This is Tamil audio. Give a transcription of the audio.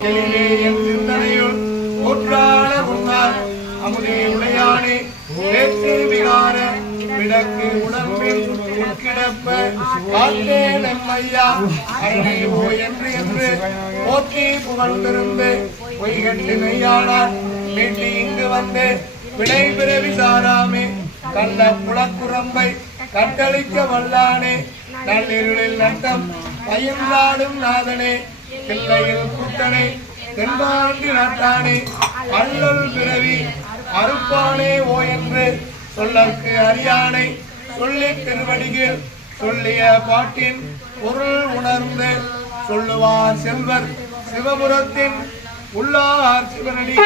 என் சிந்தனையுள் ஒற்றான முன்னார் அமுதே உடையானே ஏற்று விகார விளக்கு உடம்பில் உட்கிடப்ப காத்தே நம்மையா அருணையோ என்று என்று போற்றி புகழ்ந்திருந்து பொய்கட்டு மெய்யானார் மீட்டி இங்கு வந்து வினை பிறவி சாராமே கள்ள புலக்குரம்பை கட்டளிக்க வல்லானே நள்ளிருளில் நட்டம் பயின்றாடும் நாதனே பிள்ளையில் கூட்டனே தென்பாண்டி நாட்டானே அல்லல் பிறவி அறுப்பானே ஓ என்று சொல்லற்கு அறியானை சொல்லி திருவடிகள் சொல்லிய பாட்டின் பொருள் உணர்ந்து சொல்லுவார் செல்வர் சிவபுரத்தின் உள்ளார் சிவனடி